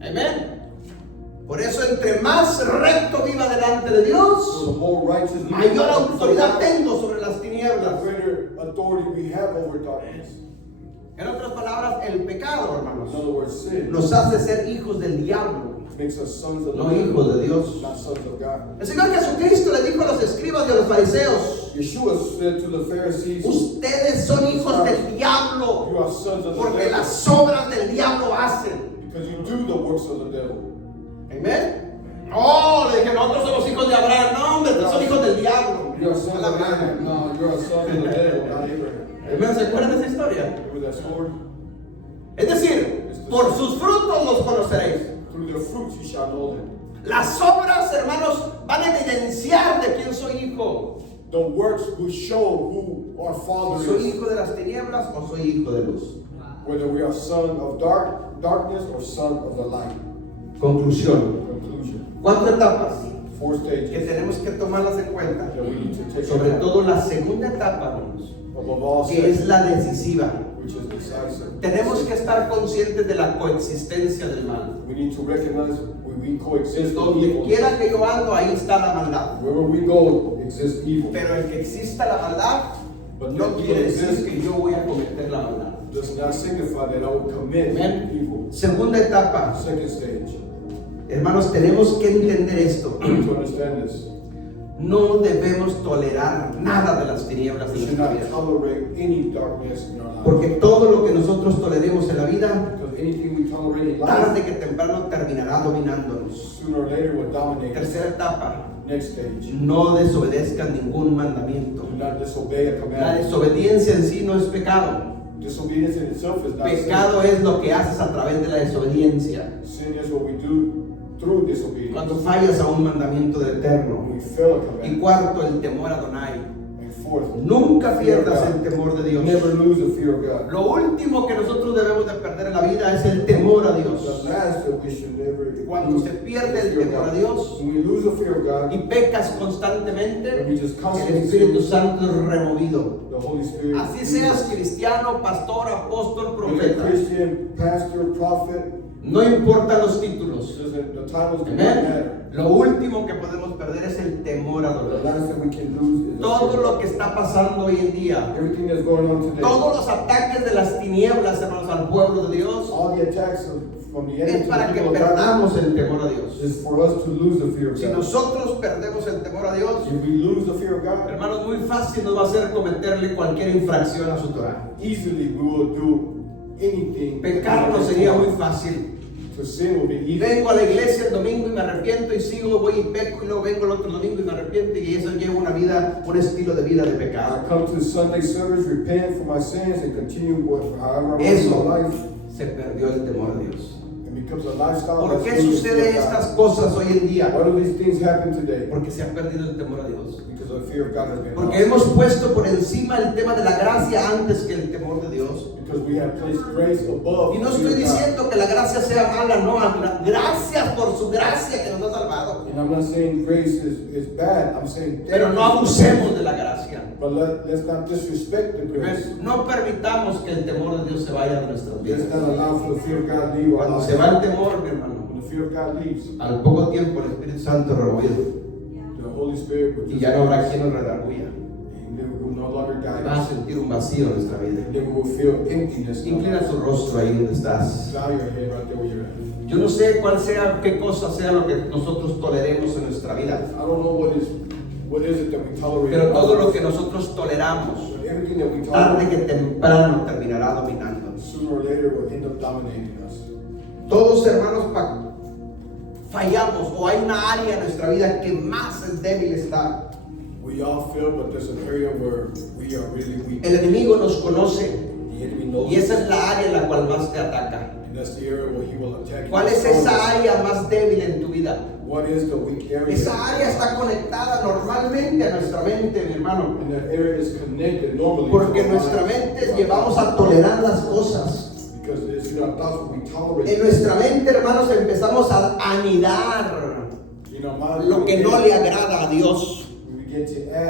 Amén. Por eso, entre más recto viva delante de So Dios, the more righteous we mayor are, autoridad tengo sobre las the tinieblas. greater authority we have over darkness. En otras palabras, el pecado, In hermanos, other words, sin nos hace ser hijos del diablo, makes us sons of the no devil, hijos de Dios. not sons of God. El Señor Jesucristo le dijo a los escribas y a los fariseos: Yeshua said to the Pharisees, ustedes son hijos del diablo, you are sons of the porque devil las obras del diablo hacen. because you do the works of the devil. Amén. No, le dije: nosotros somos hijos de Abraham. No, hombre, ustedes son hijos del diablo. You are sons of Abraham. No, you are sons of the devil, not Abraham. Amén. ¿Se acuerdan de esa historia? With that sword, Es decir, por sus frutos los conoceréis. through their fruits you shall know them. Las obras, hermanos, van a evidenciar de quién soy hijo. The works will show who our Father ¿Soy is, hijo de las tinieblas o soy hijo de luz? whether we are son of darkness or son of the light. Conclusión. Conclusion. 4 etapas 4 que stages tenemos que tomarlas en cuenta. that we need to take Sobre account. todo la segunda etapa, hermanos, Above all que es stages, la decisiva. which is decisive. Tenemos que estar conscientes de la coexistencia del mal. We need to recognize we coexist with Donde evil. quiera que yo ando, ahí está la maldad. Wherever we go, exists evil. Pero el que exista la maldad no quiere decir que yo voy a cometer la maldad. Does not signify that I will commit Amén. evil. Segunda etapa. Second stage, Hermanos, tenemos que entender esto. to understand this, No debemos tolerar nada de las tinieblas we de should nuestra not vida. tolerate any darkness in our lives. Porque todo lo que nosotros toleremos en la vida, Because anything we tolerate in life, tarde que temprano terminará dominándonos. sooner or later will dominate us. Tercera etapa. Next stage, No desobedezcan ningún mandamiento. do not disobey a La commandment. desobediencia en sí no es pecado. Disobedience in itself is not Pecado es lo que haces a través de la desobediencia. sin. Sin is what we do through disobedience. Cuando fallas a un mandamiento del Eterno. When we fail a Y commandment. cuarto, el temor a Adonai. And fourth, Nunca fear of pierdas God. el temor de Dios. Never lose the fear of God. Lo último que nosotros debemos de perder en la vida es el temor a The Dios. last that we should never Cuando lose se pierde the el fear of temor a God. Dios When we lose the fear of God, y pecas constantemente, and we just el constantly Espíritu sin, Santo es removido. the Holy Spirit. Así seas cristiano, pastor, apóstol, Whether profeta. Christian, pastor, prophet, No importan los títulos. doesn't, the titles do not Amén. matter. Lo último que podemos perder es el temor a The Dios. last that we can lose is the Todo fear of lo God. que está pasando hoy en día, Everything that's going on today, todos los ataques de las tinieblas, hermanos, al pueblo de Dios, all the attacks from the enemy es to para the que people of God, perdamos el temor a Dios. is for us to lose the fear of Si God. nosotros perdemos el temor a Dios, If we lose the fear of God, hermanos, muy fácil nos va a hacer cometerle cualquier infracción a su Torah. easily we will do anything. Pecar no sería muy fácil. To sin will be Y easy. vengo a la iglesia el domingo y me arrepiento y sigo, voy y peco y luego vengo el otro domingo y me arrepiento y eso lleva una vida, un estilo de vida de I pecado. come to Sunday service, repent for my sins, and continue with however I Eso. live my life. Se perdió el temor a Dios. It becomes a lifestyle. ¿Por that's qué really sucede fear of estas God. cosas hoy en día? Why do these things happen today? Porque se ha perdido el temor a Dios. Because the fear of God has been Porque lost. hemos puesto por encima el tema de la gracia antes que el temor de Dios. Because we have placed grace above Y no the estoy fear of God. diciendo que la gracia sea mala, no. Gracias por su gracia que nos ha salvado. And I'm not saying grace is bad. I'm saying Pero no abusemos de la gracia. But let's not disrespect the grace. No permitamos que el temor de Dios se vaya de nuestras vidas. Let's not allow for the fear of God to leave our Cuando lives. se va el temor, mi hermano, When the fear of God leaves, al poco tiempo el Espíritu Santo removido the Holy Spirit will y ya no habrá quien nos redarguya. and then we will no longer guide Va a us. sentir un vacío en nuestra vida. And then we will feel emptiness. in our Inclina lives. tu rostro ahí donde estás. Bow your head right there where you're at. Yo no sé cuál sea, qué cosa sea lo que nosotros toleremos en nuestra vida, I don't know what is it that we tolerate. pero in our todo lo lives. que nosotros toleramos, But everything that we tarde tolerate, que temprano terminará dominándonos. sooner or later will end up dominating us. Todos, hermanos, fallamos o hay una área en nuestra vida que más débil está. We all feel, but there's an area where we are really weak. El enemigo nos conoce The enemy knows y esa us, es la área en la cual más te ataca. and that's the area where he will attack you. ¿Cuál es esa área más débil en tu vida? What is the weak area? Esa área está conectada normalmente a nuestra mente, mi hermano. And that area is connected normally. Porque to en our nuestra minds. mente llevamos a tolerar las cosas. Because it's in our thoughts we tolerate. En nuestra mente, hermanos, empezamos a anidar In our minds, lo que no le agrada a Dios. we begin to add